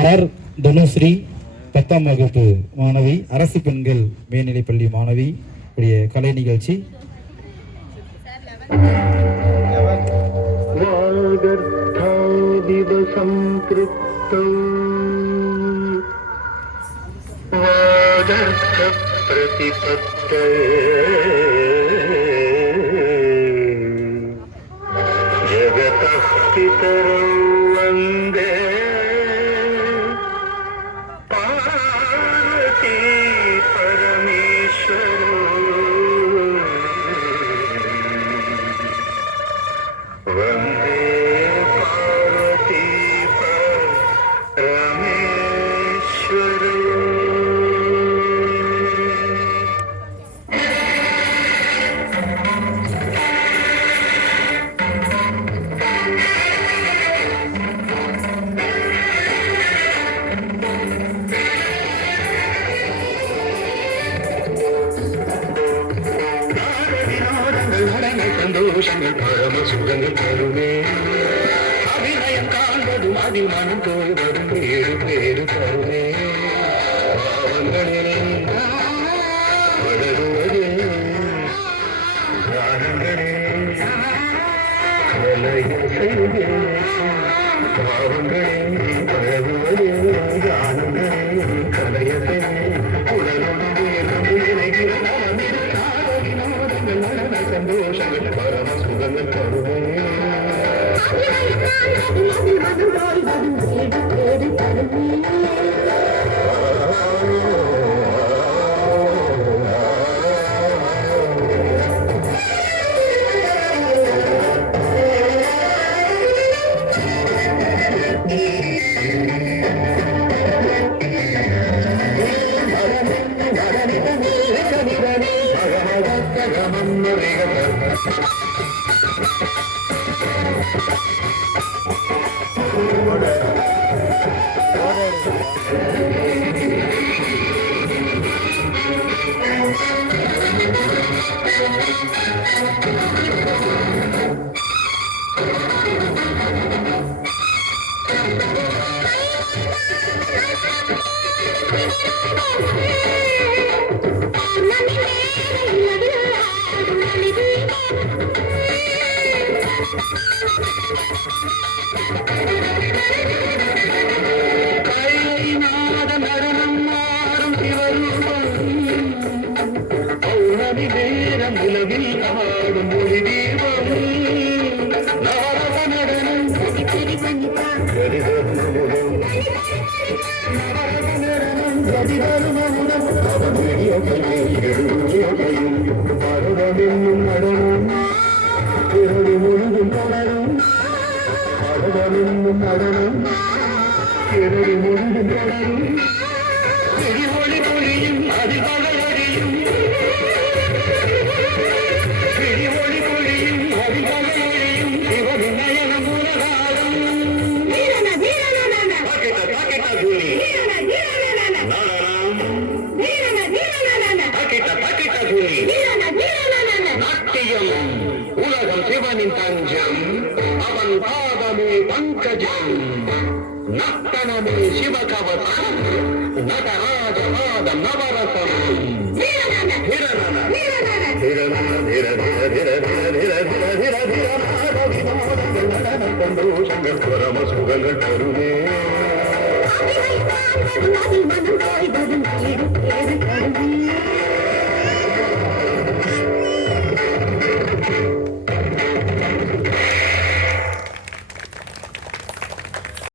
R Dhanushree 10ஆம் வகுப்பு மாணவி, அரசு பெண்கள் மேல்நிலைப்பள்ளி மாணவி உடைய கலை நிகழ்ச்சி. சந்தோஷங்கள் பரம சுகங்கள் தருமே, அபிநயம் காண்பதும் அதிமனம் தோய்வதும் பேரு பேரு தருமே, பாவங்களிலே வளருவது காரணங்களே வலைய செய்தே, பாவங்களே வளருவது காரணங்களே கலையதே உடலுடைய சந்தோஷங்கள் பரம சுகங்கள் தருமே. உலகம் சிவனின் தஞ்சம், அவன் பாதமே பங்கஜம், நர்த்தனமே சிவகவசம், நடராஜ பாதம் நவரசம், சந்தோஷங்கள் பரம சுகங்கள் தருமே.